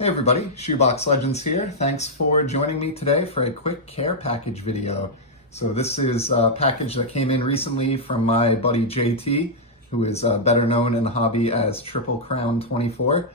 Hey everybody, Shoebox Legends here. Thanks for joining me today for a quick care package video. So this is a package that came in recently from my buddy JT, who is better known in the hobby as Triple Crown 24.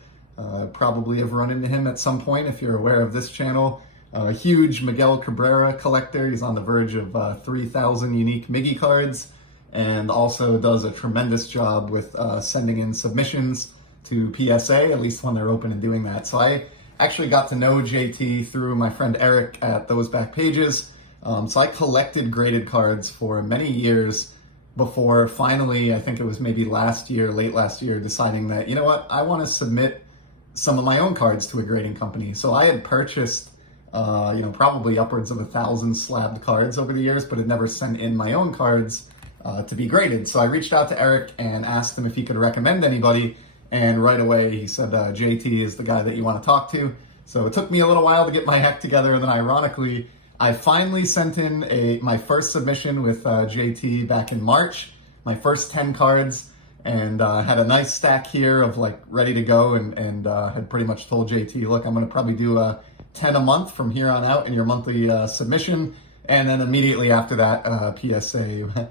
Probably have run into him at some point if you're aware of this channel. A huge Miguel Cabrera collector. He's on the verge of 3,000 unique Miggy cards, and also does a tremendous job with sending in submissions to PSA, at least when they're open and doing that. So I actually got to know JT through my friend Eric at Those Back Pages. So I collected graded cards for many years before finally, I think it was maybe late last year, deciding that, you know what, I want to submit some of my own cards to a grading company. So I had purchased, probably upwards of 1,000 slabbed cards over the years, but had never sent in my own cards to be graded. So I reached out to Eric and asked him if he could recommend anybody. And right away he said, JT is the guy that you want to talk to. So it took me a little while to get my heck together, and then ironically, I finally sent in my first submission with JT back in March, my first 10 cards, and had a nice stack here of ready to go, and had pretty much told JT, look, I'm going to probably do 10 a month from here on out in your monthly submission. And then immediately after that, PSA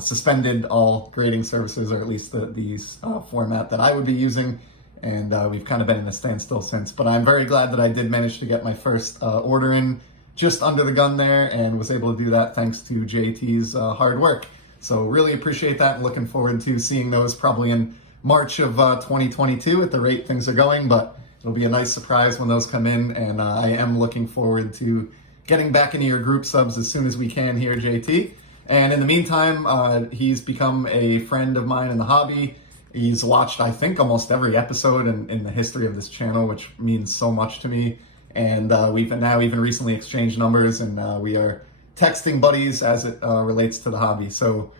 suspended all grading services, or at least these format that I would be using, and we've kind of been in a standstill since. But I'm very glad that I did manage to get my first order in just under the gun there, and was able to do that thanks to JT's hard work. So really appreciate that, and looking forward to seeing those probably in March of 2022 at the rate things are going, but it'll be a nice surprise when those come in, and I am looking forward to getting back into your group subs as soon as we can here, JT. And in the meantime, he's become a friend of mine in the hobby. He's watched, I think, almost every episode in the history of this channel, which means so much to me. And we've now even recently exchanged numbers, and we are texting buddies as it relates to the hobby. So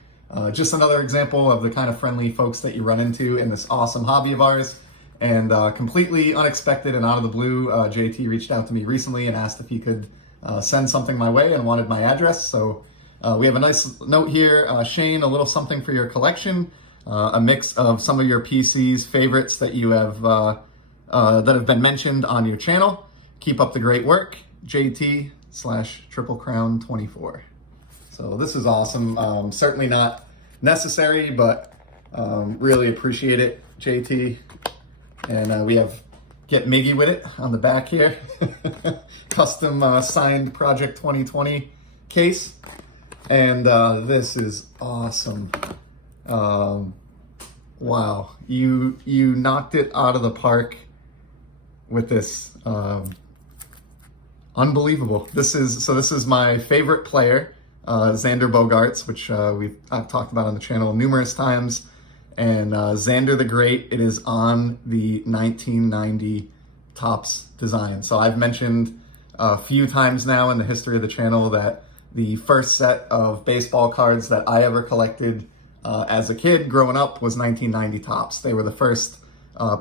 just another example of the kind of friendly folks that you run into in this awesome hobby of ours. And completely unexpected and out of the blue, JT reached out to me recently and asked if he could send something my way and wanted my address. So we have a nice note here, Shane, a little something for your collection, a mix of some of your PC's favorites that you have that have been mentioned on your channel. Keep up the great work, JT/Triple Crown 24. So this is awesome. Certainly not necessary, but really appreciate it, JT. And we have Get Miggy with it on the back here. Custom signed Project 2020 case. And this is awesome. Wow, you knocked it out of the park with this. Unbelievable. This is my favorite player, Xander Bogaerts, which I've talked about on the channel numerous times. And Xander the Great, it is on the 1990 Topps design. So I've mentioned a few times now in the history of the channel that the first set of baseball cards that I ever collected as a kid growing up was 1990 Topps. They were the first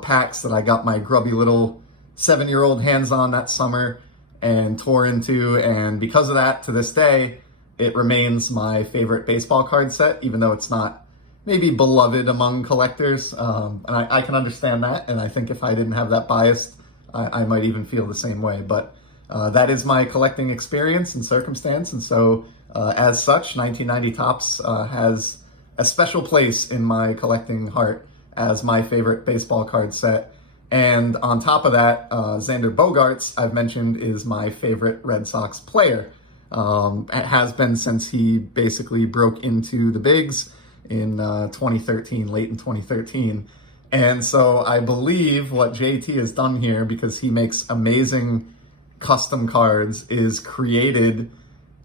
packs that I got my grubby little 7-year-old hands on that summer and tore into, and because of that, to this day, it remains my favorite baseball card set, even though it's not maybe beloved among collectors, and I can understand that, and I think if I didn't have that bias, I might even feel the same way, but that is my collecting experience and circumstance, and so as such, 1990 Topps has a special place in my collecting heart as my favorite baseball card set. And on top of that, Xander Bogaerts, I've mentioned, is my favorite Red Sox player. It has been since he basically broke into the bigs in 2013, late in 2013. And so I believe what JT has done here, because he makes amazing custom cards, is created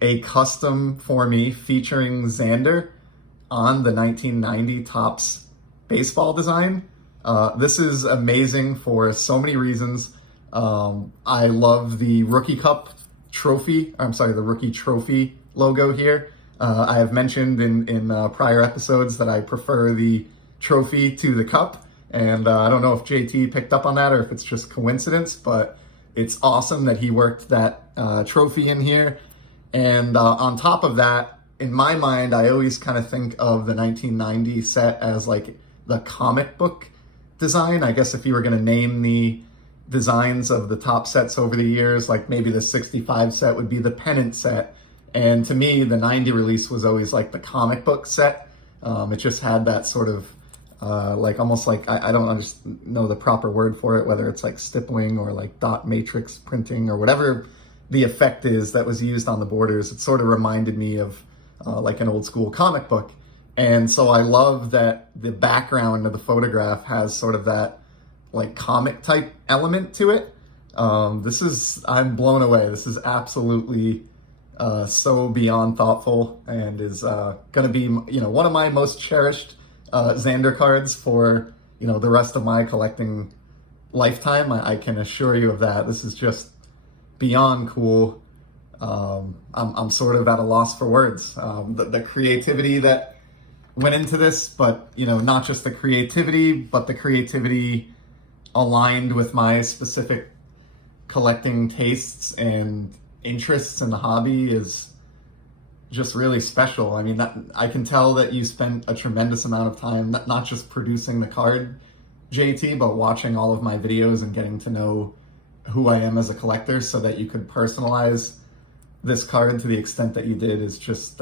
a custom for me featuring Xander on the 1990 Topps baseball design. This is amazing for so many reasons. I love the Rookie Cup trophy, the Rookie Trophy logo here. I have mentioned in prior episodes that I prefer the trophy to the cup, and I don't know if JT picked up on that or if it's just coincidence, but it's awesome that he worked that trophy in here. And on top of that, in my mind, I always kind of think of the 1990 set as the comic book design. I guess if you were going to name the designs of the top sets over the years, like maybe the 65 set would be the pennant set. And to me, the 90 release was always like the comic book set. It just had that sort of like almost like, I don't know the proper word for it, whether it's like stippling or like dot matrix printing or whatever the effect is that was used on the borders. It sort of reminded me of like an old school comic book. And so I love that the background of the photograph has sort of that like comic type element to it. I'm blown away. This is absolutely so beyond thoughtful, and is going to be, one of my most cherished Xander cards for, the rest of my collecting lifetime. I can assure you of that. This is just beyond cool. I'm sort of at a loss for words. The creativity that went into this, but not just the creativity, but the creativity aligned with my specific collecting tastes and interests in the hobby is just really special. I mean, I can tell that you spent a tremendous amount of time, not just producing the card, JT, but watching all of my videos and getting to know who I am as a collector, so that you could personalize this card to the extent that you did is just,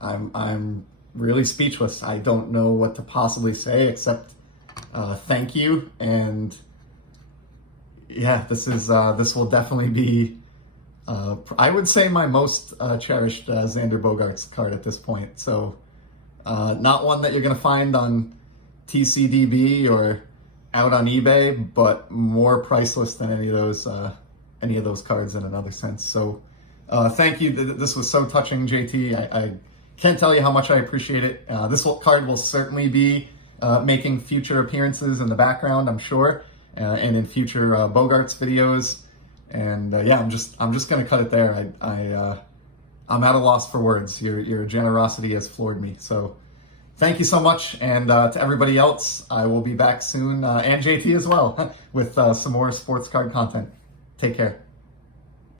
I'm really speechless. I don't know what to possibly say except thank you. And yeah, this will definitely be, I would say, my most cherished Xander Bogaerts card at this point. So not one that you're going to find on TCDB or out on eBay, but more priceless than any of those cards in another sense. So thank you. This was so touching, JT. I can't tell you how much I appreciate it. This card will certainly be making future appearances in the background, I'm sure, and in future Bogaerts videos. And yeah, I'm just gonna cut it there. I'm at a loss for words. Your generosity has floored me. So thank you so much. And to everybody else, I will be back soon, and JT as well, with some more sports card content. Take care.